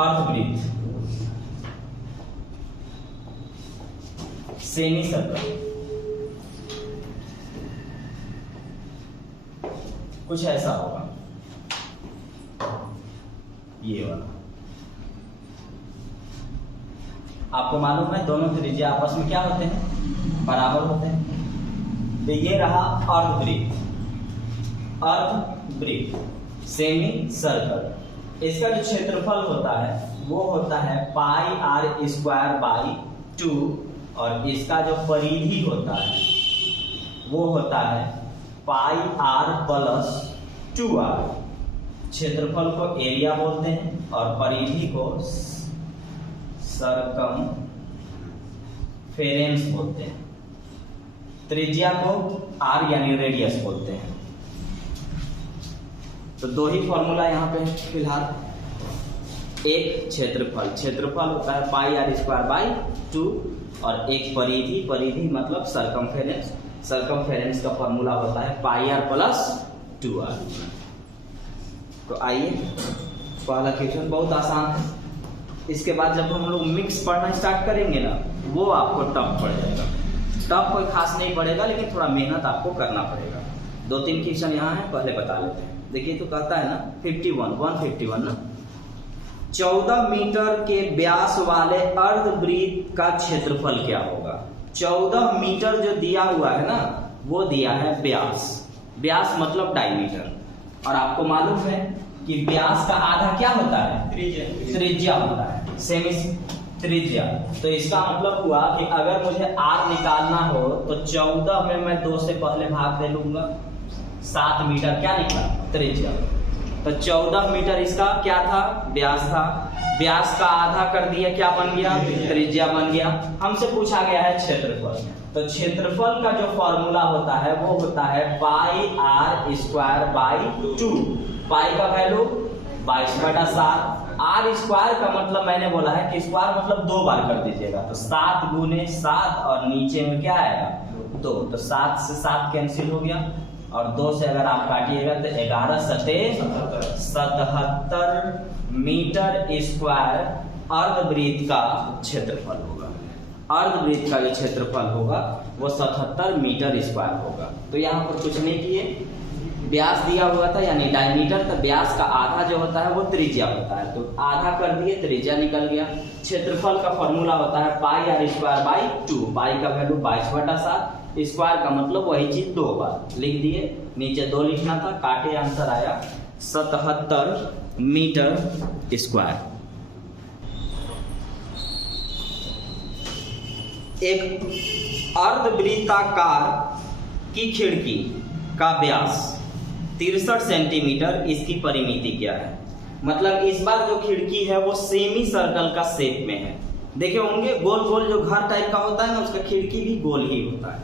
अर्धवृत्त, semi circle, कुछ ऐसा होगा ये वाला। आपको मालूम है दोनों त्रिज्या आपस में क्या होते हैं, बराबर होते हैं। तो ये रहा अर्धवृत्त, अर्धवृत्त सेमी सर्कल। इसका जो क्षेत्रफल होता है वो होता है पाई आर स्क्वायर बाई 2, और इसका जो परिधि होता है वो होता है पाई आर प्लस 2r। क्षेत्रफल को एरिया बोलते हैं और परिधि को सरकमफेरेंस बोलते हैं, त्रिज्या को r यानी रेडियस बोलते हैं। तो दो ही फॉर्मूला यहाँ पे फिलहाल, एक क्षेत्रफल होता है पाई आर स्क्वायर बाई 2, और एक परिधि मतलब सरकमफेरेंस का फॉर्मूला होता है पाई आर प्लस 2r। तो आइए पहला क्वेश्चन बहुत आसान है। इसके बाद जब हम लोग मिक्स पढ़ना स्टार्ट करेंगे ना, वो आपको टफ पड़ जाएगा। टफ कोई खास नहीं पड़ेगा, लेकिन थोड़ा मेहनत आपको करना पड़ेगा। 2-3 क्वेश्चन यहाँ है, पहले बता लेते हैं। देखिए तो कहता है ना 151 ना, 14 मीटर के व्यास वाले अर्धवृत्त का क्षेत्रफल क्या होगा। 14 मीटर जो दिया हुआ है ना, वो दिया है व्यास। व्यास मतलब डायमीटर, और आपको मालूम है कि व्यास का आधा क्या होता है, त्रिज्या होता है, सेमी त्रिज्या। तो इसका मतलब हुआ कि अगर मुझे r निकालना हो तो 14 में मैं 2 से पहले भाग दे लूंगा, 7 मीटर क्या निकला, त्रिज्या। तो 14 मीटर इसका क्या था, व्यास था। व्यास का आधा कर दिया, क्या बन गया, त्रिज्या बन गया। हमसे पूछा गया है क्षेत्रफल। तो क्षेत्रफल का जो फॉर्मूला होता है वो होता है पाई आर स्क्वायर बाई 2। पाई का वैल्यू 22/7, आर स्क्वायर का मतलब मैंने बोला है कि स्क्वायर मतलब 2 बार कर दीजिएगा। तो 7 × 7, और नीचे में क्या आएगा 2। तो 7 से 7 कैंसिल हो गया, और 2 से अगर आप काटिएगा तो 11×7=77 मीटर स्क्वायर अर्धवृत्त का क्षेत्रफल होगा। अर्धवृत्त का जो क्षेत्रफल होगा वो 77 मीटर स्क्वायर होगा। तो यहाँ पर कुछ नहीं किए, व्यास दिया हुआ था यानी डायमीटर, तो व्यास का आधा जो होता है वो त्रिज्या होता है, तो आधा कर दिए, त्रिज्या निकल गया। क्षेत्रफल का फॉर्मूला होता है पाई आर स्क्वायर बाई 2। पाई का वैल्यू 22/7, स्क्वायर का मतलब वही चीज 2 बार लिख दिए, नीचे 2 लिखना था, काटे, आंसर आया 77 मीटर स्क्वायर। एक अर्धवृत्ताकार की खिड़की का व्यास 63 सेंटीमीटर, इसकी परिमिति क्या है। मतलब इस बार जो खिड़की है वो सेमी सर्कल का शेप में है। देखे होंगे गोल गोल जो घर टाइप का होता है ना, उसका खिड़की भी गोल ही होता है।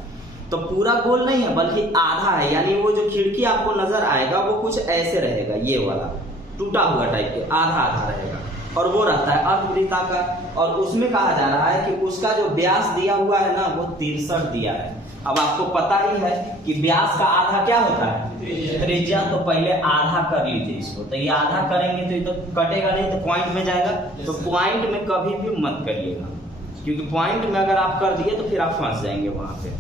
तो पूरा गोल नहीं है बल्कि आधा है, यानी वो जो खिड़की आपको नजर आएगा वो कुछ ऐसे रहेगा, ये वाला टूटा हुआ टाइप के, आधा आधा रहेगा, और वो रहता है अर्धवृत्ताकार। और उसमें कहा जा रहा है कि उसका जो व्यास दिया हुआ है ना वो 63 दिया है। अब आपको पता ही है कि व्यास का आधा क्या होता है, त्रिज्या। तो पहले आधा कर लीजिए इसको। तो ये आधा करेंगे तो ये तो कटेगा नहीं, तो पॉइंट में जाएगा। तो पॉइंट में कभी भी मत करिएगा, क्योंकि पॉइंट में अगर आप कर दिए तो फिर आप फंस जाएंगे वहां पे।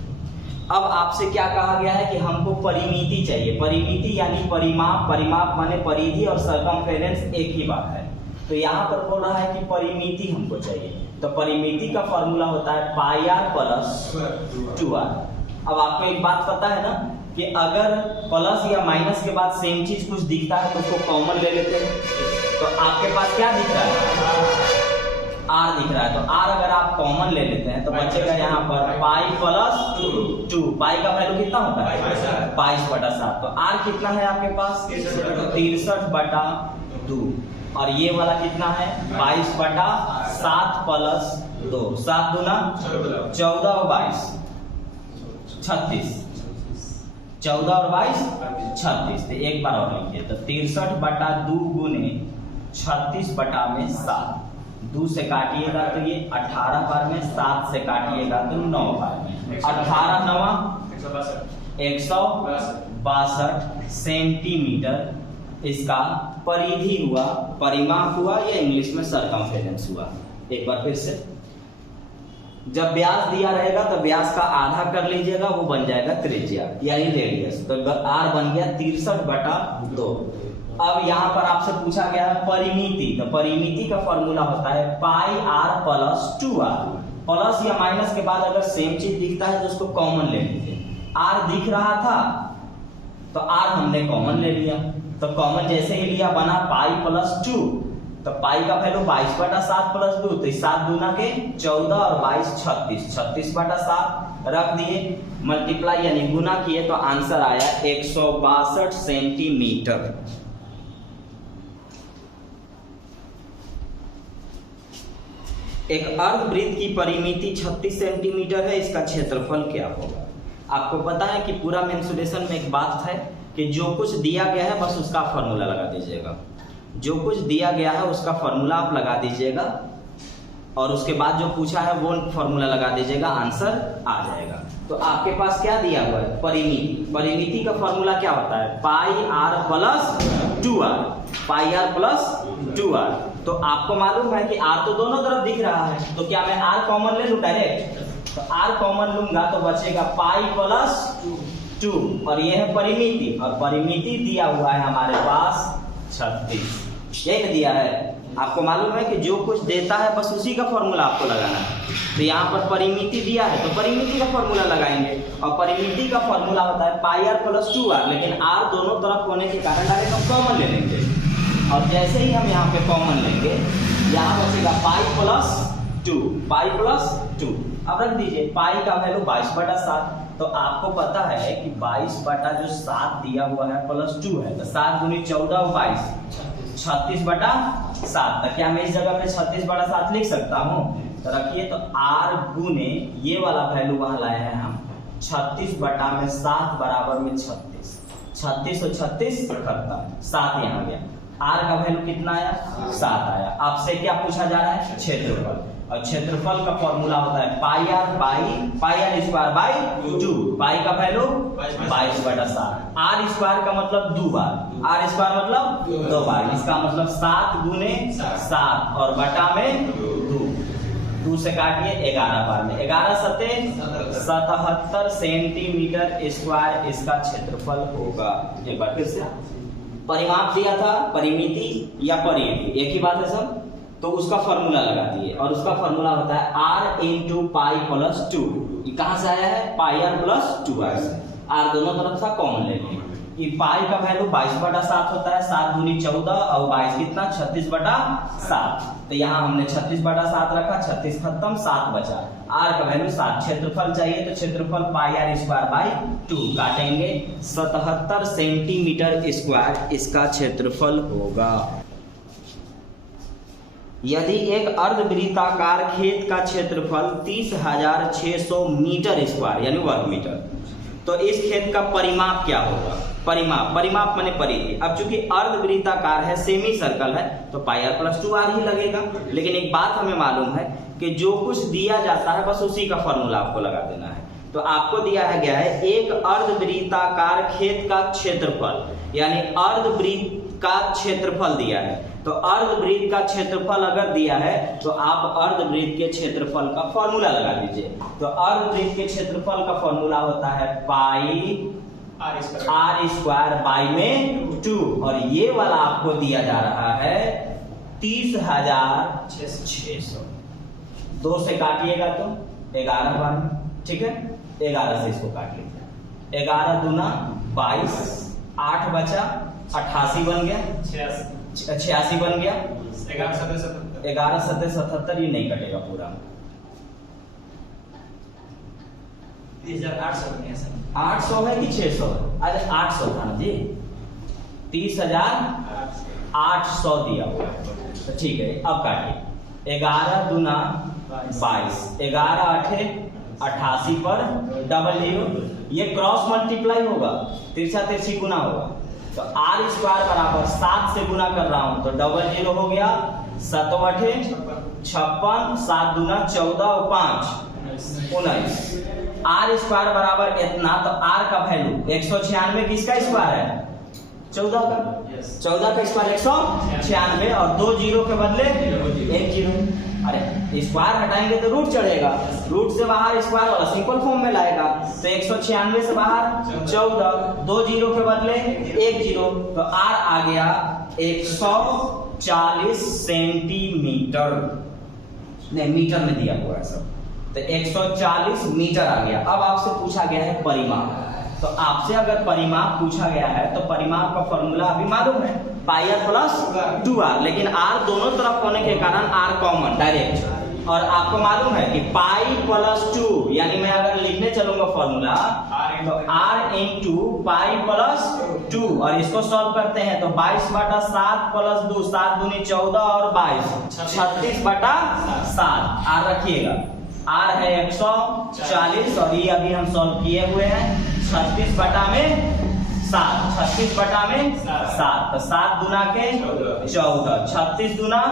अब आपसे क्या कहा गया है कि हमको परिमिति चाहिए। परिमिति यानी परिमाप, परिमाप माने परिधि, और सरकमफेरेंस एक ही बात है। तो यहाँ पर बोल रहा है कि परिमिति हमको चाहिए। तो परिमिति का फॉर्मूला होता है पाई आर प्लस 2r। अब आपको एक बात पता है ना कि अगर प्लस या माइनस के बाद सेम चीज कुछ दिखता है तो उसको कॉमन ले लेते हैं। तो आपके पास क्या दिख रहा है, r दिख रहा है। तो r अगर आप कॉमन ले लेते हैं तो बचेगा यहाँ पर पाई प्लस 2। पाई का वैल्यू कितना होता है, 22/7। तो r कितना है आपके पास, 63/2। और ये वाला कितना है, 22/7 प्लस 2। 7 दूना 14 और 22 36, 14 और 22 36। तो एक बार और लिखिए, तो 63/2 गुने 36/7। 2 से काटिएगा तो ये 18 बार में, 7 से काटिएगा तो 9 बार में। 18 9 162 सेंटीमीटर इसका परिधि हुआ, परिमाप हुआ, या इंग्लिश में सरकमफेरेंस हुआ। एक बार फिर से, जब व्यास दिया रहेगा तो व्यास का आधा कर लीजिएगा, वो बन जाएगा त्रिज्या यानी रेडियस। तो r बन गया 63/2। अब यहाँ पर आपसे पूछा गया है परिमिति, तो परिमिति का फॉर्मूला होता है पाई r प्लस 2r। प्लस या माइनस के बाद अगर सेम चीज दिखता है तो उसको कॉमन ले लीजिए। r दिख रहा था तो r हमने कॉमन ले लिया, तो कॉमन जैसे ही लिया बना पाई प्लस 2। तो पाई का वैल्यू 22/7 प्लस 2, तो 7 दूना के 14 और 22 36, 36/7 रख दिए, मल्टीप्लाई यानी गुना किए, तो आंसर आया 162 सेंटीमीटर। एक अर्धवृत्त की परिमिति 36 सेंटीमीटर है, इसका क्षेत्रफल क्या होगा? आपको पता है कि पूरा मेंसुरेशन में एक बात है कि जो कुछ दिया गया है बस उसका फॉर्मूला लगा दीजिएगा। जो कुछ दिया गया है उसका फॉर्मूला आप लगा दीजिएगा और उसके बाद जो पूछा है वो फॉर्मूला लगा दीजिएगा, आंसर आ जाएगा। तो आपके पास क्या दिया हुआ है? परिमिति। परिमिति का फॉर्मूला क्या होता है? पाई r प्लस 2r, पाई r प्लस 2r। तो आपको मालूम है कि r तो दोनों तरफ दिख रहा है, तो क्या मैं r कॉमन ले लूं डायरेक्ट? तो r कॉमन लूंगा तो बचेगा पाई प्लस 2, और ये है परिमिति, और परिमिति दिया हुआ है हमारे पास 36। एक दिया है, आपको मालूम है कि जो कुछ देता है बस उसी का फॉर्मूला आपको लगाना है। तो यहाँ पर परिमिति दिया है तो परिमिति का फॉर्मूला लगाएंगे, और परिमिति का फॉर्मूला होता है पाई r प्लस 2r, लेकिन r दोनों तरफ होने के कारण डायरेक्ट हम कॉमन ले लेंगे, और जैसे ही हम यहाँ पे कॉमन लेंगे यहाँ बचेगा पाई प्लस 2, पाई प्लस 2। अब रख दीजिए, पाई का वैल्यू 22/7, तो आपको पता है कि 22/7 दिया हुआ है प्लस 2 है, तो 7 दूनी 14 और 22 36/7। तो क्या मैं इस जगह पे 36/7 लिख सकता हूँ? तो रखिए, तो r गुने ये वाला वैल्यू वहां लाए हैं हम 36/7 बराबर में 36, 36 और 36 इकहत्तर, 7 यहाँ गया। r का वैल्यू कितना आया? 7 आया। आपसे क्या पूछा जा रहा है? क्षेत्रफल, और क्षेत्रफल का फॉर्मूला होता है पाई r स्क्वायर बाई 2। पाई का वैल्यू 22/7, r स्क्वायर का मतलब 2 बार, r स्क्वायर मतलब 2 बार, इसका मतलब 7 गुने 7 और बटा में 2 से काटिए 11 बार में, 11 सते 77 सेंटीमीटर स्क्वायर इसका क्षेत्रफल होगा। एक बार फिर से, परिमाप दिया था, परिमिति या परिधि एक ही बात है सब, तो उसका फॉर्मूला लगा दिए, और उसका फॉर्मूला होता है r इंटू पाई प्लस 2। ये कहां से आया है? पाई r प्लस 2r से। r दोनों तरफ था कॉमन लेंगे। ये पाई का वैल्यू 22/7 होता है, 7 दूनी 14 और 22 कितना? 36/7। तो यहाँ हमने 36/7 रखा, 36 खत्म, 7 बचा, r का वैल्यू 7। क्षेत्रफल चाहिए तो क्षेत्रफल पाई r स्क्वायर बाई 2 काटेंगे, 77 सेंटीमीटर स्क्वायर इसका क्षेत्रफल होगा। यदि एक अर्धवृत्ताकार खेत का क्षेत्रफल 30,600 मीटर स्क्वायर यानी वर्ग मीटर, तो इस खेत का परिमाप क्या होगा? परिमाप माने परिधि। अब चूंकि अर्धवृत्ताकार है, सेमी सर्कल है, तो पाई r प्लस 2r ही लगेगा। लेकिन एक बात हमें मालूम है कि जो कुछ दिया जाता है बस उसी का फॉर्मूला आपको लगा देना है। तो आपको दिया है गया है एक अर्धवृत्ताकार खेत का क्षेत्रफल, यानी अर्धवृत्त का क्षेत्रफल दिया है। तो अर्धवृत्त का क्षेत्रफल अगर दिया है तो आप अर्धवृत्त के क्षेत्रफल का फॉर्मूला लगा दीजिए। तो अर्धवृत्त के क्षेत्रफल का फॉर्मूला होता है पाई r स्क्वायर बाई में 2, और ये वाला आपको दिया जा रहा है 30,600। 2 से काटिएगा तो 11 बार में, ठीक है, 11 से इसको काट लीजिए, 11 दूना 22, 8 बचा, 88 बन गया, 86 बन गया, 11 सते 77, ये नहीं कटेगा पूरा। 800 है कि 600 है? अरे 800 था ना जी, 30,800 दिया हुआ है, तो ठीक है। अब काटिए, 11 दूना 22, 11 8 88 पर डबल 0, ये क्रॉस मल्टीप्लाई होगा, तिरछा तिरछी गुना होगा। तो r स्क्वायर बराबर 7 से गुना कर रहा हूं तो डबल 0 हो गया, 7 8 56, 7 दूना 14 और 5 19। r स्क्वायर बराबर इतना, तो r का वैल्यू 196 किसका स्क्वायर है? 14 का 14 का स्क्वायर 196 और 2 जीरो के बदले 1 जीरो। अरे स्क्वायर हटाएंगे तो रूट चढ़ेगा, रूट से बाहर स्क्वायर वाला सिंपल फॉर्म में लाएगा, तो 196 से बाहर 14, 2 जीरो के बदले 1 जीरो, तो आर आ गया 140 सेंटीमीटर, नहीं मीटर में दिया हुआ है सब, तो 140 मीटर आ गया। अब आपसे पूछा गया है परिमाप, तो आपसे अगर परिमाप पूछा गया है तो परिमाप का फॉर्मूला अभी मालूम है, पाई आर प्लस 2r, लेकिन r दोनों तरफ होने के कारण r कॉमन डायरेक्ट, और आपको मालूम है कि पाई प्लस 2, यानी मैं अगर लिखने चलूंगा फॉर्मूला तो r इंटू पाई प्लस 2, और इसको सॉल्व करते हैं तो 22/7 प्लस 2, 7 दूनी 14 और 22 36/7, r रखिएगा, r है 140 और ये अभी हम सॉल्व किए हुए हैं 36/7, 36/7, तो 7 दूना के 14, 36 दूना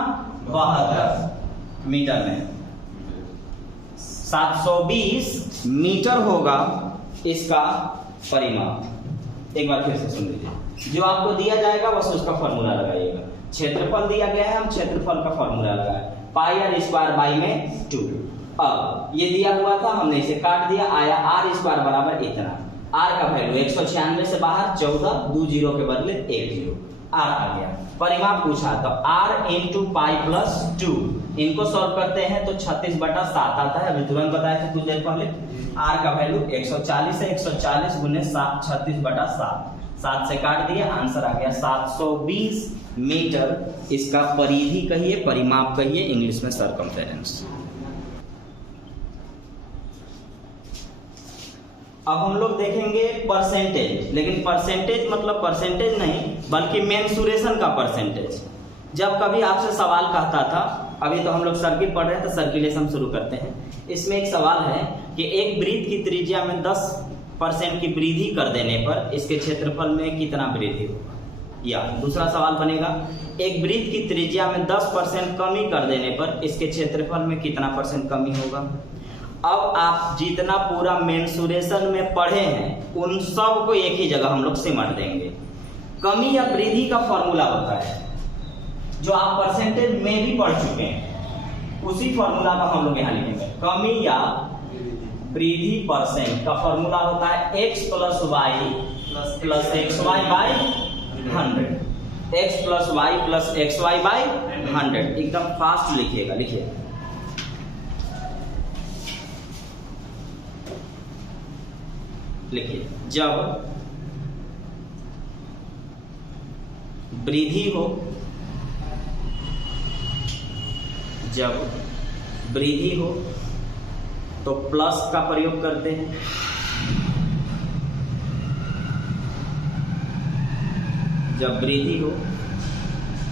72 मीटर में 720 मीटर होगा इसका परिमाप। एक बार फिर से सुन लीजिए, जो आपको दिया जाएगा बस उसका फॉर्मूला लगाइएगा। क्षेत्रफल दिया गया है, हम क्षेत्रफल का फॉर्मूला लगाए, पाई आर स्क्वायर बाई में 2। अब ये दिया हुआ था, हमने इसे काट दिया, आया आर स्क्वायर बराबर इतना, आर का वैल्यू 196 से बाहर 14, 2 जीरो के बदले 1 जीरो, आर आ गया। परिमाप पूछा तो आर इंटू पाई प्लस 2, इनको सॉल्व करते हैं तो 36/7 आता है, अभी तुरंत बताया था कुछ देर पहले। आर का वैल्यू 140 है, 140 गुने 36/7, 7 से काट दिया, आंसर आ गया 720 मीटर। इसका परिधि कहिए, परिमाप कहिए, इंग्लिश में सरकमफेरेंस। अब हम लोग देखेंगे परसेंटेज, लेकिन परसेंटेज मतलब परसेंटेज नहीं बल्कि मेंसुरेशन का परसेंटेज। जब कभी आपसे सवाल कहता था, अभी तो हम लोग सर्किल पढ़ रहे हैं तो सर्कुलेशन शुरू करते हैं, इसमें एक सवाल है कि एक वृत्त की त्रिज्या में 10% की वृद्धि कर देने पर इसके क्षेत्रफल में कितना वृद्धि होगा, या दूसरा सवाल बनेगा एक वृत्त की त्रिज्या में 10% कमी कर देने पर इसके क्षेत्रफल में कितना % कमी होगा। अब आप जितना पूरा मेंसुरेशन में पढ़े हैं उन सब को एक ही जगह हम लोग सिमट देंगे। कमी या वृद्धि का फॉर्मूला होता है जो आप परसेंटेज में भी पढ़ चुके हैं, उसी फॉर्मूला का हम लोग यहाँ लिखेंगे। कमी या वृद्धि परसेंट का फॉर्मूला होता है x plus y plus x y by 100, x plus y plus x y by 100। एकदम फास्ट लिखिएगा, लिखिए लिखिए। जब वृद्धि हो, जब वृद्धि हो तो प्लस का प्रयोग करते हैं, जब वृद्धि हो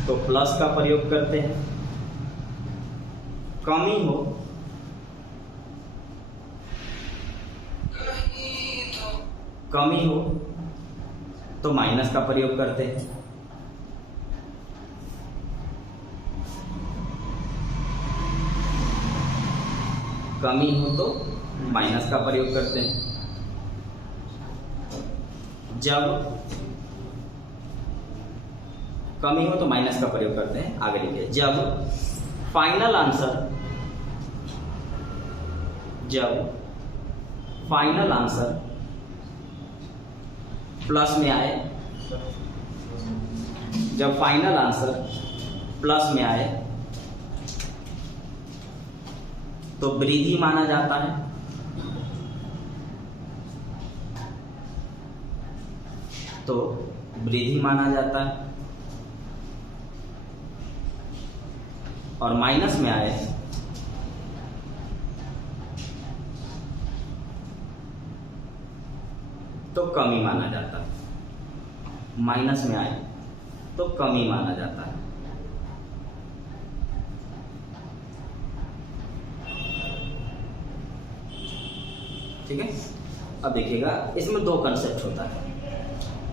तो प्लस का प्रयोग करते हैं, कमी हो तो माइनस का प्रयोग करते हैं, कमी हो तो माइनस का प्रयोग करते हैं। जब कमी हो तो माइनस का प्रयोग करते हैं। आगे लिखिए, जब फाइनल आंसर प्लस में आए, जब फाइनल आंसर प्लस में आए तो वृद्धि माना जाता है, तो वृद्धि माना जाता है, और माइनस में आए तो कमी माना जाता है, माइनस में आए तो कमी माना जाता है। ठीक है, अब देखिएगा इसमें दो कंसेप्ट होता है।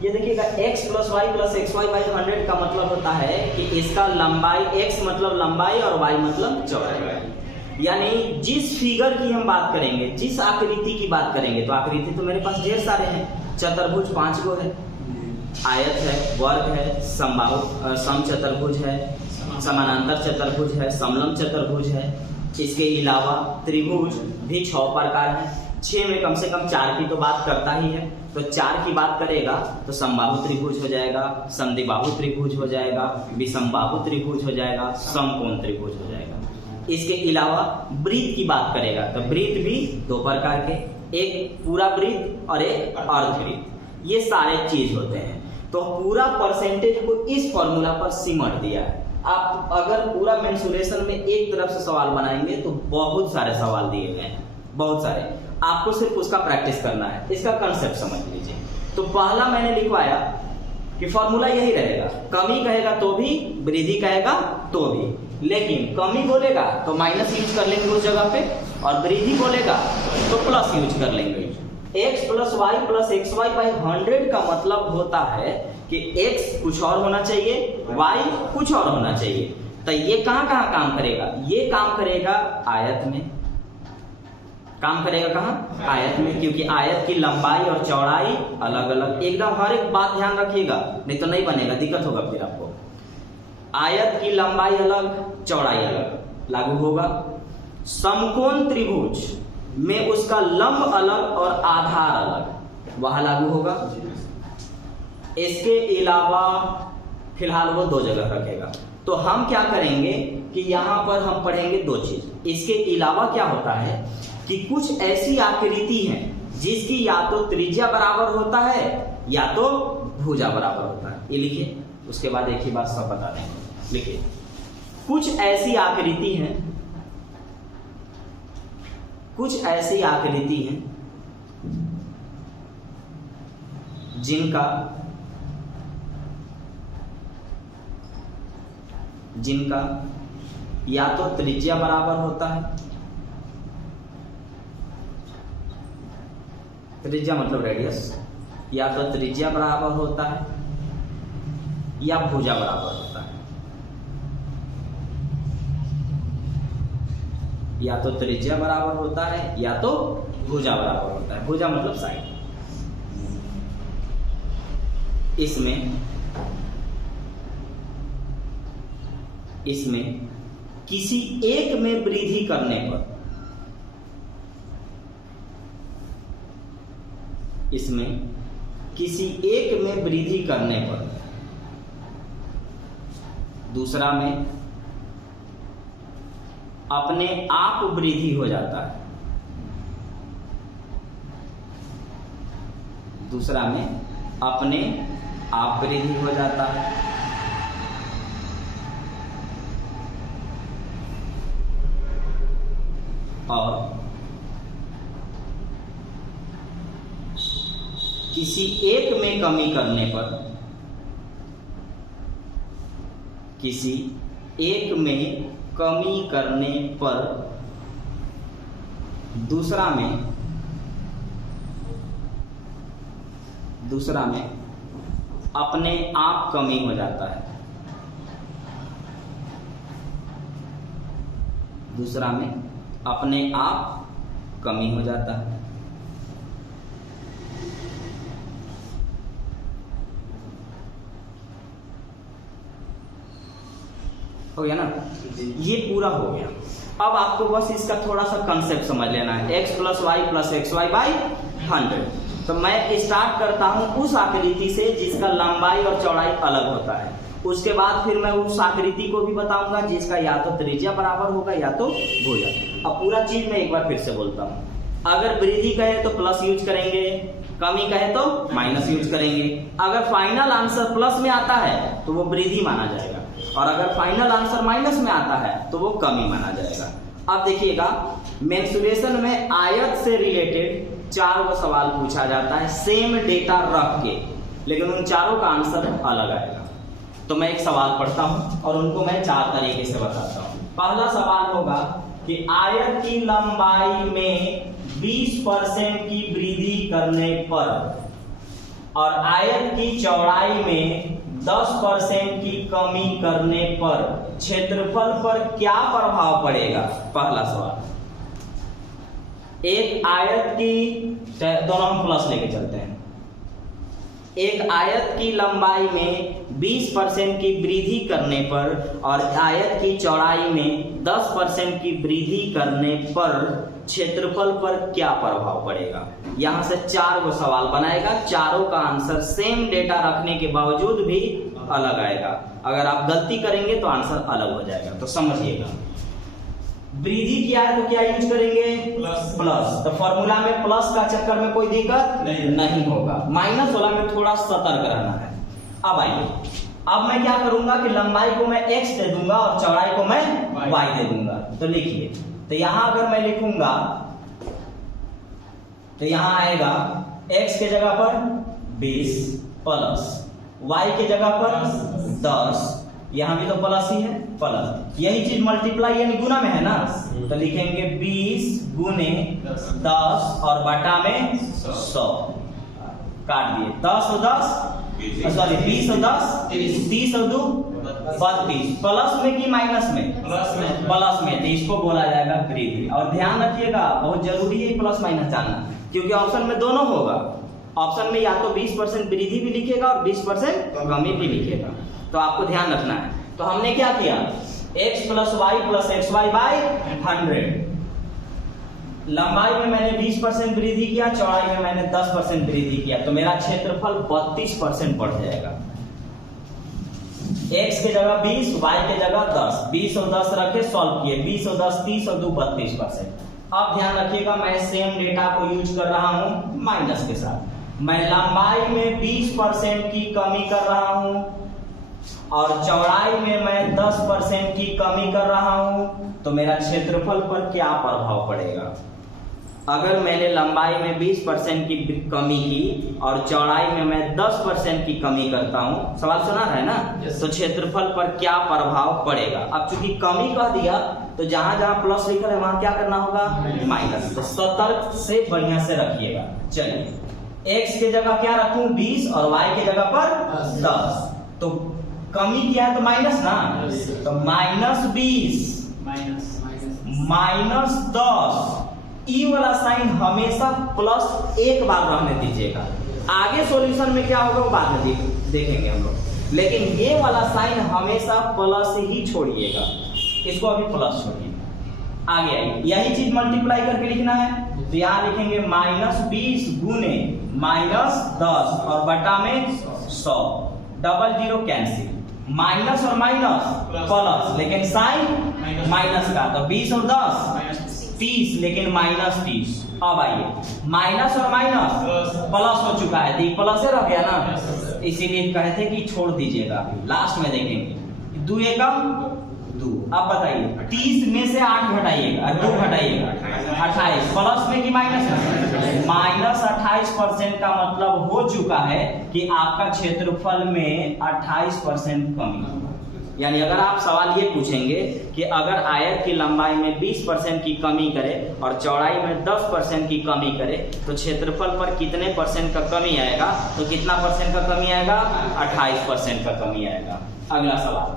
ये देखिएगा x plus y plus x y by 100 का मतलब होता है कि इसका लंबाई, x मतलब लंबाई और y मतलब चौड़ाई। यानी जिस फिगर की हम बात करेंगे, जिस आकृति की बात करेंगे, तो आकृति तो मेरे पास ढेर सारे हैं, चतुर्भुज 5 गो है, आयत है, वर्ग है, समबाहु समचतुर्भुज है, समानांतर चतुर्भुज है, समलंब चतुर्भुज है। इसके अलावा त्रिभुज भी 6 प्रकार है। 6 में कम से कम 4 की तो बात करता ही है, तो 4 की बात करेगा तो समबाहु त्रिभुज हो जाएगा, समद्विबाहु त्रिभुज हो जाएगा, विषमबाहु त्रिभुज हो जाएगा, समकोण त्रिभुज हो जाएगा। इसके अलावा वृत्त की बात करेगा तो वृत्त भी 2 प्रकार के, एक पूरा वृत्त और एक अर्धवृत्त। ये सारे चीज होते हैं। तो पूरा परसेंटेज को इस फॉर्मूला पर सिमट दिया है। आप अगर पूरा मेंसुरेशन में एक तरफ से सवाल बनाएंगे तो बहुत सारे सवाल दिए गए हैं, बहुत सारे। आपको सिर्फ उसका प्रैक्टिस करना है, इसका कंसेप्ट समझ लीजिए। तो पहला मैंने लिखवाया कि फॉर्मूला यही रहेगा, कमी कहेगा तो भी, वृद्धि कहेगा तो भी। लेकिन कमी बोलेगा तो माइनस यूज कर लेंगे उस जगह पे, और वृद्धि बोलेगा तो प्लस यूज कर लेंगे। x plus y plus x y by 100 का मतलब होता है कि x कुछ और होना चाहिए, y कुछ और होना चाहिए। तो ये कहां कहां काम करेगा? ये काम करेगा आयत में। काम करेगा कहां? आयत में, क्योंकि आयत की लंबाई और चौड़ाई अलग अलग। एकदम हर एक बात ध्यान रखिएगा, नहीं तो नहीं बनेगा, दिक्कत होगा फिर आपको। आयत की लंबाई अलग, चौड़ाई अलग लागू होगा। समकोण त्रिभुज में उसका लंब अलग और आधार अलग, वहां लागू होगा। इसके अलावा फिलहाल वो 2 जगह रखेगा। तो हम क्या करेंगे कि यहां पर हम पढ़ेंगे 2 चीज। इसके अलावा क्या होता है कि कुछ ऐसी आकृति है जिसकी या तो त्रिज्या बराबर होता है या तो भुजा बराबर होता है। ये लिखिए, उसके बाद एक ही बात सब बता देंगे। लिखिए, कुछ ऐसी आकृति है, कुछ ऐसी आकृति हैं जिनका या तो त्रिज्या बराबर होता है, त्रिज्या मतलब रेडियस, या तो त्रिज्या बराबर होता है या भुजा बराबर होता है। या तो त्रिज्या बराबर होता है या तो भुजा बराबर होता है। भुजा मतलब साइड। इसमें किसी एक में वृद्धि करने पर, इसमें किसी एक में वृद्धि करने पर दूसरा में अपने आप वृद्धि हो जाता है। दूसरा में अपने आप वृद्धि हो जाता है। और किसी एक में कमी करने पर, किसी एक में कमी करने पर दूसरा में अपने आप कमी हो जाता है। दूसरा में अपने आप कमी हो जाता है। हो गया ना? ये पूरा हो गया। अब आपको बस इसका थोड़ा सा कंसेप्ट समझ लेना है। x plus y plus x y by 100। तो मैं स्टार्ट करता हूं उस आकृति से जिसका लंबाई और चौड़ाई अलग होता है। उसके बाद फिर मैं उस आकृति को भी बताऊंगा जिसका या तो त्रिज्या बराबर होगा या तो भुजा। अब पूरा चीज मैं एक बार फिर से बोलता हूं। अगर वृद्धि कहे तो प्लस यूज करेंगे, कमी कहे तो माइनस यूज करेंगे। अगर फाइनल आंसर प्लस में आता है तो वो वृद्धि माना जाएगा, और अगर फाइनल आंसर माइनस में आता है तो वो कमी माना जाएगा। अब देखिएगा, मेंसुरेशन में आयत से रिलेटेड 4 गो सवाल पूछा जाता है सेम डेटा रख के, लेकिन उन चारों का आंसर अलग आएगा। तो मैं एक सवाल पढ़ता हूं और उनको मैं 4 तरीके से बताता हूं। पहला सवाल होगा कि आयत की लंबाई में 20% की वृद्धि करने पर और आयत की चौड़ाई में 10% की कमी करने पर क्षेत्रफल पर क्या प्रभाव पड़ेगा? पहला सवाल। एक आयत की, दोनों हम प्लस लेके चलते हैं, एक आयत की लंबाई में 20% की वृद्धि करने पर और आयत की चौड़ाई में 10% की वृद्धि करने पर क्षेत्रफल पर क्या प्रभाव पड़ेगा। यहां से 4 गो सवाल बनाएगा, चारों का आंसर सेम डेटा रखने के बावजूद भी अलग आएगा। अगर आप गलती करेंगे तो आंसर अलग हो जाएगा। तो समझिएगा, वृद्धि किया है तो क्या यूज करेंगे, प्लस। तो फॉर्मूला में प्लस का चक्कर में कोई दिक्कत नहीं होगा। माइनस वाला में थोड़ा सतर्क रहना है। अब आइए, अब मैं क्या करूंगा कि लंबाई को मैं x दे दूंगा और चौड़ाई को मैं y दे दूंगा। तो लिखिए, तो यहां अगर मैं लिखूंगा तो यहां आएगा x के जगह पर 20 प्लस y के जगह पर 10, यहां भी तो प्लस ही है, प्लस। यही चीज मल्टीप्लाई यानी गुना में है ना, तो लिखेंगे 20 गुने 10 और बटा में 100, काट दिए। 10 और 10 सॉरी 20 और 10 30 और 2 32, प्लस में कि माइनस में, प्लस में। तो इसको बोला जाएगा वृद्धि। और ध्यान रखिएगा, बहुत जरूरी है प्लस माइनस जानना, क्योंकि ऑप्शन में दोनों होगा। ऑप्शन में या तो 20% वृद्धि भी लिखेगा और 20% कमी भी लिखेगा, तो आपको ध्यान रखना है। तो हमने क्या किया, x plus y plus x y by 100। लंबाई में मैंने 20% वृद्धि किया, चौड़ाई में मैंने 10% वृद्धि किया, तो मेरा क्षेत्रफल 32% बढ़ जाएगा। x के जगह 20, y के जगह 10, 20 और 10 रखे, सॉल्व किए, 20 और 10 30 और 2 32%। अब ध्यान रखिएगा, मैं सेम डेटा को यूज कर रहा हूं माइनस के साथ। मैं लंबाई में 20% की कमी कर रहा हूं और चौड़ाई में मैं 10% की कमी कर रहा हूं, तो मेरा क्षेत्रफल पर क्या प्रभाव पड़ेगा। अगर मैंने लंबाई में 20% की कमी की और चौड़ाई में मैं 10% की कमी करता हूं, सवाल सुना है ना, तो क्षेत्रफल पर क्या प्रभाव पड़ेगा। अब चूंकि कमी कह दिया तो जहां जहां प्लस लिखा है वहां क्या करना होगा, माइनस। तो सतर्क से बढ़िया से रखिएगा। चलिए, x के जगह क्या रखूं 20 और y के जगह पर 10, तो कमी किया है तो माइनस ना, तो -20 -10। ई वाला साइन हमेशा प्लस एक बार रहने दीजिएगा। आगे सॉल्यूशन में क्या होगा वो बाद में देखेंगे हम लोग, लेकिन ये वाला साइन हमेशा प्लस ही छोड़िएगा, इसको अभी प्लस छोड़िए। आगे आइए, यही चीज मल्टीप्लाई करके लिखना है, तो यहां लिखेंगे -20 गुने -10 और बटा में 100, डबल जीरो कैंसिल, माइनस और माइनस प्लस, लेकिन साइन माइनस का, तो 20 और 10 30, लेकिन -30। अब आइए, माइनस और माइनस प्लस हो चुका है, तो ये प्लस रह गया ना, इसीलिए कहते कि छोड़ दीजिएगा, लास्ट में देखेंगे। 2 एकम 2। अब बताइए, 30 में से 8 घटाइएगा, 2 घटाइएगा, 28, प्लस में कि माइनस में, -28% का मतलब हो चुका है कि आपका क्षेत्रफल में 28% कमी। यानी अगर आप सवाल ये पूछेंगे कि अगर आयत की लंबाई में 20% की कमी करे और चौड़ाई में 10% की कमी करे तो क्षेत्रफल पर कितने % का कमी आएगा, तो कितना % का कमी आएगा, 28% का कमी आएगा। अगला सवाल,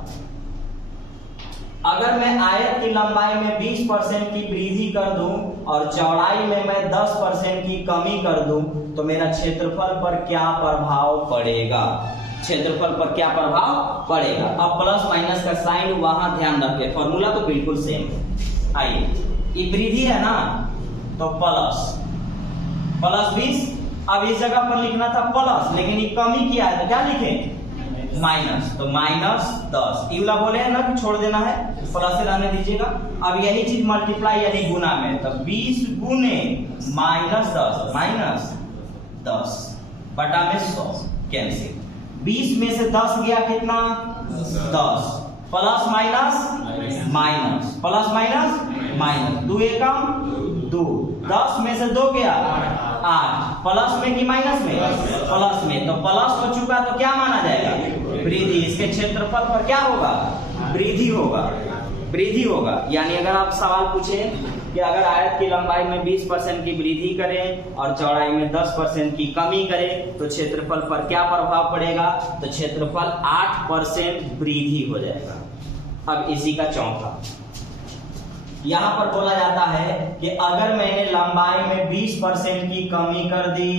अगर मैं आयत की लंबाई में 20% की वृद्धि कर दूं और चौड़ाई में मैं 10% की कमी कर दूं तो मेरा क्षेत्रफल पर क्या प्रभाव पड़ेगा। क्षेत्रफल पर क्या प्रभाव पड़ेगा। अब प्लस माइनस का साइन वहां ध्यान रखें, फॉर्मूला तो बिल्कुल सेम है। आइए, ये वृद्धि है ना, तो प्लस 20, अब इस जगह पर लिखना था प्लस, लेकिन ये कमी किया है तो क्या लिखें, माइनस, तो -10। इवला बोले हैं ना कि छोड़ देना है, प्लस से रहने दीजिएगा। अब यही चीज मल्टीप्लाई यानी गुना में, तो 20 गुने -10 बटा में 100 कैंसिल। 20 में से 10 गया कितना, 10, plus minus minus, plus minus minus, 2 एकम 2, 10 में से 2 गया 8, प्लस में कि माइनस में, प्लस में, तो प्लस हो चुका तो क्या माना जाएगा, वृद्धि। इसके क्षेत्रफल पर क्या होगा, वृद्धि होगा, वृद्धि होगा। यानी अगर आप सवाल पूछे कि अगर आयत की लंबाई में 20% की वृद्धि करें और चौड़ाई में 10% की कमी करें तो क्षेत्रफल पर क्या प्रभाव पड़ेगा, तो क्षेत्रफल 8% वृद्धि हो जाएगा। अब इसी का चौथा, यहां पर बोला जाता है कि अगर मैंने लंबाई में 20% की कमी कर दी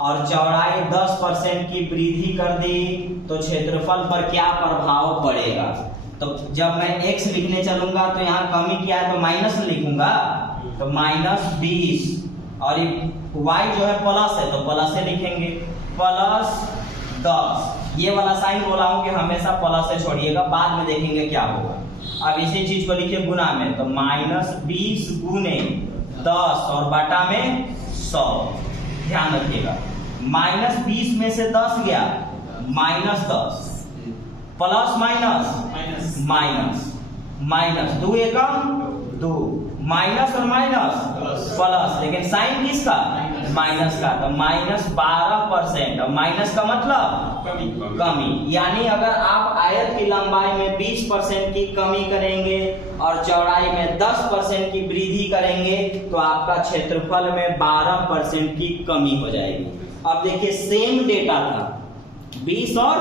और चौड़ाई 10% की वृद्धि कर दी तो क्षेत्रफल पर क्या प्रभाव पड़ेगा। तो जब मैं x लिखने चलूंगा तो यहाँ कमी क्या है तो माइनस लिखूंगा, तो -20 और y जो है प्लस है तो प्लस से लिखेंगे, +10। ये वाला साइन बोला हूं कि हमेशा प्लस से छोड़िएगा, बाद में देखेंगे क्या होगा। अब इसी चीज को लिखिए गुना में, तो -20 गुने 10 और बटा में 100। ध्यान रखिएगा -20 में से 10 गया -10, प्लस माइनस 2 एकम 2, माइनस और माइनस प्लस, लेकिन साइन किसका माइनस का, तो -12%। और माइनस का मतलब कमी, यानी अगर आप आयत की लंबाई में 20% की कमी करेंगे और चौड़ाई में 10% की वृद्धि करेंगे तो आपका क्षेत्रफल में 12% की कमी हो जाएगी। अब देखिए सेम डेटा था 20 और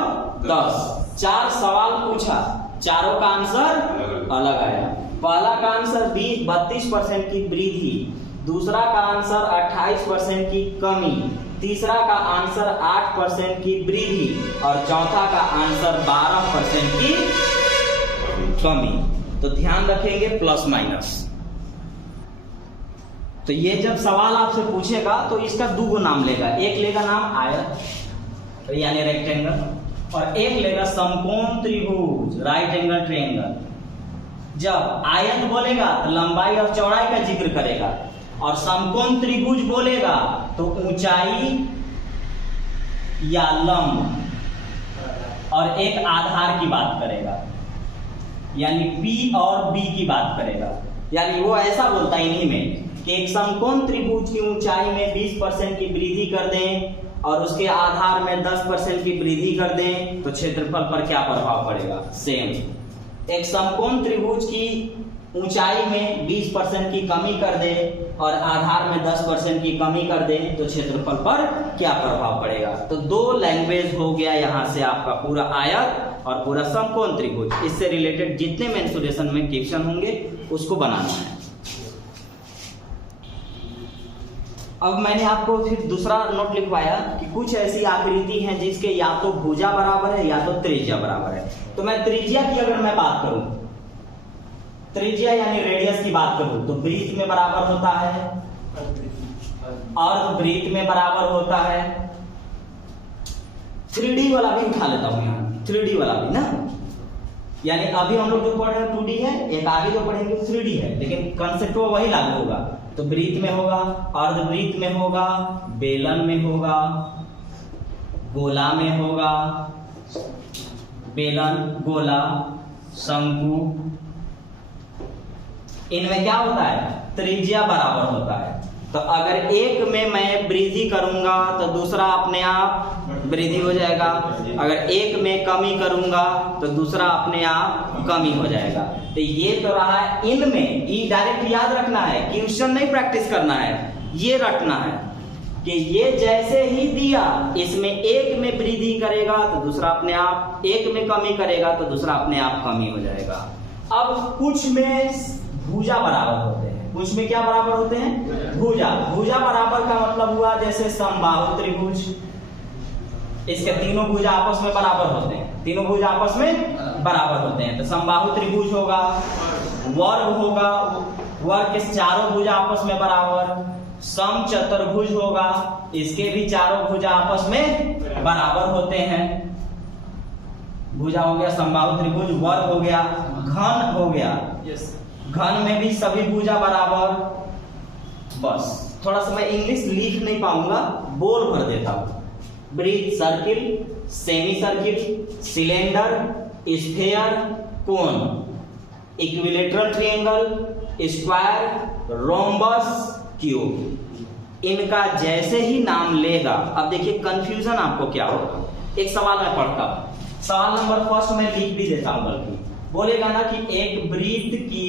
10, 4 सवाल पूछा, चारों का आंसर अलग आया। पहला का आंसर 32% की वृद्धि, दूसरा का आंसर 28% की कमी, तीसरा का आंसर 8% की वृद्धि और चौथा का आंसर 12% की कमी। तो ध्यान रखेंगे प्लस माइनस। तो ये जब सवाल आपसे पूछेगा तो इसका दो नाम लेगा, एक लेगा नाम आयत यानी रेक्टेंगल और एक लेगा समकोण त्रिभुज राइट एंगल ट्रायंगल। जब आयत बोलेगा तो लंबाई और चौड़ाई का जिक्र करेगा और समकोण त्रिभुज बोलेगा तो ऊंचाई या लंब और एक आधार की बात करेगा, यानी P और B की बात करेगा। यानी वो ऐसा बोलता है इन्हीं में कि एक समकोण त्रिभुज की ऊंचाई में 20% की वृद्धि कर दें और उसके आधार में 10% की वृद्धि कर दें तो क्षेत्रफल पर क्या प्रभाव पड़ेगा। सेम एक समकोण त्रिभुज की ऊंचाई में 20% की कमी कर दे और आधार में 10% की कमी कर दे तो क्षेत्रफल पर क्या प्रभाव पड़ेगा। तो दो लैंग्वेज हो गया यहां से आपका पूरा आयत और पूरा समकोण त्रिभुज। इससे रिलेटेड जितने मेंसुरेशन में क्वेश्चन होंगे उसको बनाना है। अब मैंने आपको फिर दूसरा नोट लिखवाया कि कुछ ऐसी आकृति हैं जिसके या तो भुजा बराबर है या तो त्रिज्या बराबर है। तो मैं त्रिज्या की अगर मैं बात करूं, त्रिज्या यानी रेडियस की बात करूं तो वृत्त में बराबर होता है और वृत्त में बराबर होता है। 3D वाला भी उठा लेता हूं यहाँ, 3D वाला भी ना, यानी अभी हम लोग जो पढ़ रहे हैं 2D है, एक आगे जो पढ़ेंगे 3D है, लेकिन कंसेप्ट वही लागू होगा। तो वृत्त में होगा, अर्धवृत्त में होगा, बेलन में होगा, गोला में होगा, बेलन, गोला, शंकु, इनमें क्या होता है त्रिज्या बराबर होता है। तो अगर एक में मैं वृद्धि करूंगा तो दूसरा अपने आप वृद्धि हो जाएगा, अगर एक में कमी करूंगा तो दूसरा अपने आप कमी हो जाएगा। तो ये तो रहा है इनमें, ये डायरेक्ट याद रखना है, क्वेश्चन नहीं प्रैक्टिस करना है, ये रखना है कि ये जैसे ही दिया इसमें एक में वृद्धि करेगा तो दूसरा अपने आप, एक में कमी करेगा तो दूसरा अपने आप कमी हो जाएगा। अब कुछ में भुजा बराबर होते हैं, कुछ में क्या बराबर होते हैं भुजा। भुजा बराबर का मतलब हुआ जैसे समबाहु त्रिभुज, इसके तीनों भुजा आपस में बराबर होते हैं, तीनों भुजा आपस में बराबर होते हैं। तो समबाहु त्रिभुज होगा, वर्ग होगा, वर्ग के चारों भुजा आपस में बराबर, सम चतुर्भुज होगा, इसके भी चारों भुजा आपस में बराबर होते हैं। भुजा हो गया समबाहु त्रिभुज, वर्ग हो गया, घन हो गया, घन में भी सभी भुजा बराबर। बस थोड़ा सा मैं इंग्लिश लिख नहीं पाऊंगा, बोल भर देता हूं। वृत्त, circle, semi circle, cylinder, sphere, cone, equilateral triangle, square, rhombus, cube, इनका जैसे ही नाम लेगा। अब देखिए कंफ्यूजन आपको क्या होगा। एक सवाल मैं पढ़ता हूं, सवाल नंबर फर्स्ट में लिख भी देता हूं, बल्कि बोलेगा ना कि एक वृत्त की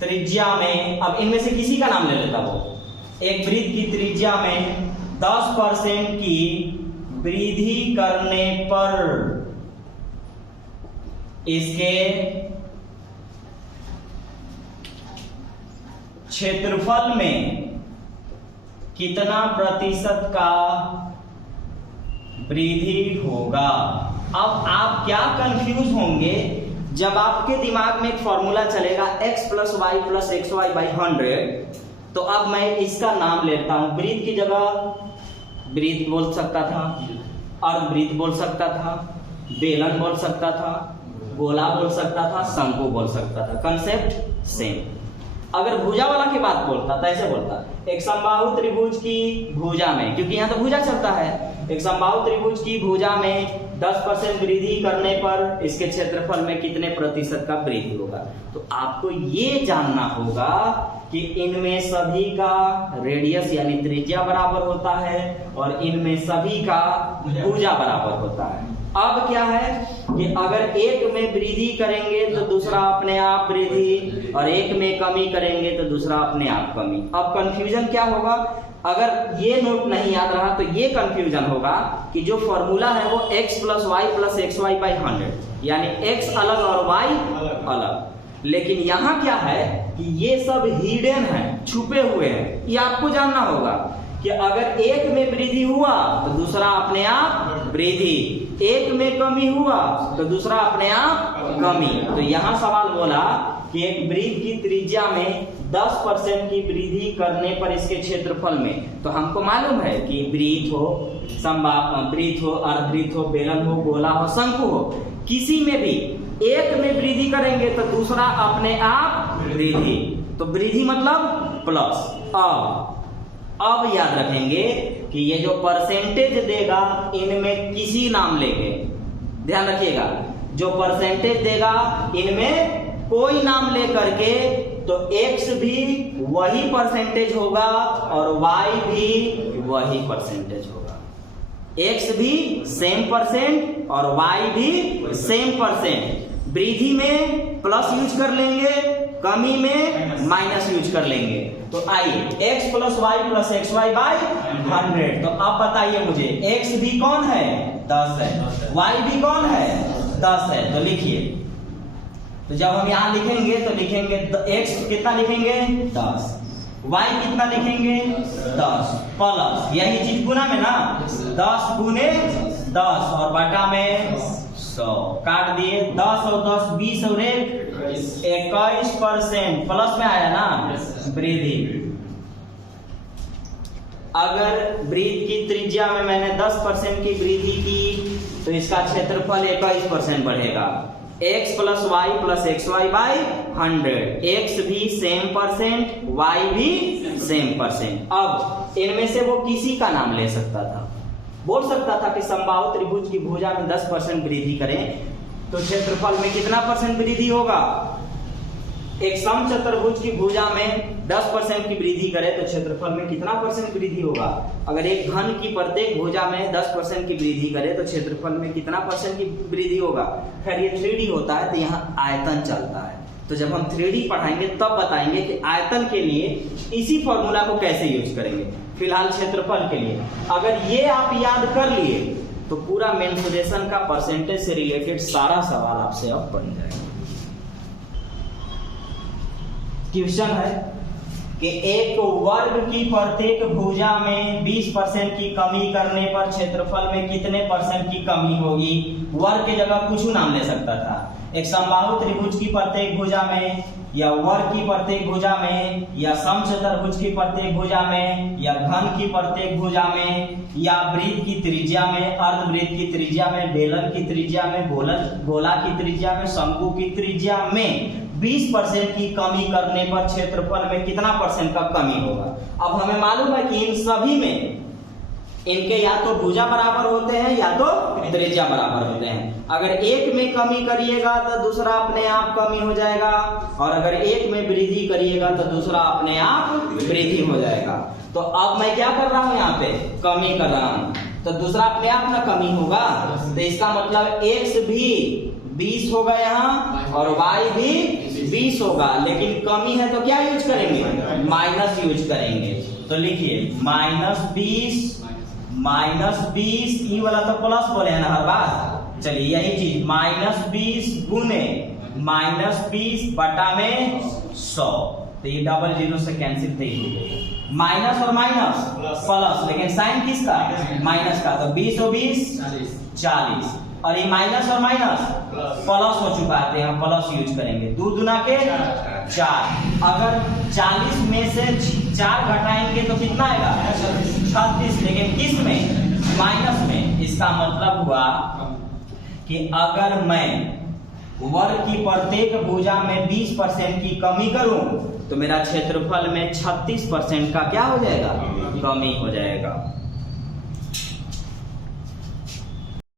त्रिज्या में, अब इनमें से किसी का नाम ले लेता हूं, एक वृत्त की त्रिज्या में 10% की वृद्धि करने पर इसके क्षेत्रफल में कितना प्रतिशत का वृद्धि होगा। अब आप क्या कंफ्यूज होंगे जब आपके दिमाग में एक फॉर्मूला चलेगा x plus y plus x y by 100। तो अब मैं इसका नाम लेता हूं, वृत्त की जगह वृत्त बोल सकता था, अर्धवृत्त बोल सकता था, बेलन बोल सकता था, गोला बोल सकता था, शंकु बोल सकता था, कंसेप्ट सेम। अगर भुजा वाला की बात बोलता तो ऐसे बोलता, एक समबाहु त्रिभुज की भुजा में, क्योंकि यहाँ तो भुजा चलता है, एक समबाहु त्रिभुज की भुजा में 10% वृद्धि करने पर इसके क्षेत्रफल में कितने प्रतिशत का वृद्धि होगा। तो आपको ये जानना होगा कि इनमें सभी का रेडियस यानी त्रिज्या बराबर होता है और इनमें सभी का भुजा बराबर होता है। अब क्या है कि अगर एक में वृद्धि करेंगे तो दूसरा अपने आप वृद्धि, और एक में कमी करेंगे तो दूसरा अपने आप कमी। अब कंफ्यूजन क्या होगा, अगर ये नोट नहीं याद रहा तो ये कंफ्यूजन होगा कि जो फॉर्मूला है वो x plus y plus x y by 100, यानी x अलग और y अलग। लेकिन यहाँ क्या है कि ये सब हिडन है, छुपे हुए हैं। ये आपको जानना होगा कि अगर एक में वृद्धि हुआ तो दूसरा अपने आप वृद्धि, एक में कमी हुआ तो दूसरा अपने आप कमी। तो यहाँ सवाल बोला कि एक वृत्त की त्रिज्या में 10% की वृद्धि करने पर इसके क्षेत्रफल में, तो हमको मालूम है कि वृत्त हो, वृत्त हो, अर्धवृत्त हो, बेलन हो, गोला हो, शंकु हो, किसी में भी एक में वृद्धि करेंगे तो दूसरा अपने आप वृद्धि। तो वृद्धि मतलब प्लस। अब याद रखेंगे कि ये जो परसेंटेज देगा इनमें किसी नाम लेके, ध्यान रखिएगा, जो परसेंटेज देगा इनमें कोई नाम लेकर के, तो x भी वही परसेंटेज होगा और y भी वही परसेंटेज होगा। x भी सेम परसेंट और y भी सेम परसेंट। वृद्धि में प्लस यूज कर लेंगे, कमी में माइनस यूज कर लेंगे। तो आइए x plus y plus x y by 100। तो अब बताइए मुझे x भी कौन है, 10 है, y भी कौन है, 10 है। तो लिखिए, तो जब हम यहाँ लिखेंगे तो लिखेंगे x कितना लिखेंगे 10, y कितना लिखेंगे 10 प्लस, यही चीज गुना में ना, 10 गुने 10 और बटा में 100, काट दिए, 10 और 10 20 और 21% प्लस में आया ना वृद्धि। अगर वृत्त की त्रिज्या में मैंने 10% की वृद्धि की तो इसका क्षेत्रफल 21% बढ़ेगा। x plus y plus x y by 100, x भी सेम परसेंट, y भी सेम परसेंट। अब इनमें से वो किसी का नाम ले सकता था, बोल सकता था कि समबाहु त्रिभुज की भुजा में 10% वृद्धि करें तो क्षेत्रफल में कितना परसेंट वृद्धि होगा। एक समचतुर्भुज की भुजा में 10% की वृद्धि करें तो क्षेत्रफल में कितना परसेंट वृद्धि होगा। अगर एक घन की प्रत्येक भुजा में 10% की वृद्धि करें तो क्षेत्रफल में कितना परसेंट की वृद्धि होगा। खैर ये 3D होता है तो यहाँ आयतन चलता है, तो जब हम 3D पढ़ाएंगे तब बताएंगे कि आयतन के लिए इसी फॉर्मूला को कैसे यूज करेंगे। फिलहाल क्षेत्रफल के लिए अगर ये आप याद कर लिए तो पूरा मेंसुरेशन का परसेंटेज से रिलेटेड सारा सवाल आपसे अब बन जाएगा। क्वेश्चन है कि एक वर्ग की प्रत्येक भुजा में 20% की कमी करने पर क्षेत्रफल में कितने परसेंट की कमी होगी। वर्ग की जगह कुछ नाम ले सकता था। एक समबाहु त्रिभुज की प्रत्येक भुजा में, या वर्ग की प्रत्येक भुजा में, या समचतुर्भुज की प्रत्येक भुजा में, या घन की प्रत्येक भुजा में, या वृत्त की त्रिज्या में, अर्धवृत्त की त्रिज्या में, बेलन की त्रिज्या में, गोला की त्रिज्या में, शंकु की त्रिज्या में 20% की कमी करने पर क्षेत्रफल में कितना परसेंट का कमी होगा। अब हमें मालूम है कि इन सभी में इनके या तो भुजा बराबर होते हैं या तो त्रिज्या बराबर होते हैं। अगर एक में कमी करिएगा तो दूसरा अपने आप कमी हो जाएगा, और अगर एक में वृद्धि करिएगा तो दूसरा अपने आप वृद्धि हो जाएगा। तो अब मैं क्या कर रहा हूं, यहाँ पे कमी कर रहा हूं तो दूसरा अपने आप ना कमी होगा। तो इसका मतलब x भी 20 होगा यहाँ और y भी 20 होगा, लेकिन कमी है तो क्या यूज करेंगे, माइनस यूज करेंगे। तो लिखिए -20 ई वाला तो प्लस बोले हैं ना हर बार। चलिए यही चीज -20 गुने -20 बटा में 100 तो ये डबल जीरो से कैंसिल तो ही हो गई। माइनस और माइनस प्लस, लेकिन साइन किसका? माइनस का। तो 20 और 20 40, और ये माइनस और माइनस प्लस हो चुका है, तो यहाँ प्लस यूज करेंगे। 2 दूना के 4। अगर 40 में से 4 घटाएंगे तो कितना आएगा? 36। लेकिन किस में? माइनस में। इसका मतलब हुआ कि अगर मैं वर्ग की प्रत्येक भुजा में 20% की कमी करूं तो मेरा क्षेत्रफल में 36% का क्या हो जाएगा? कमी हो जाएगा।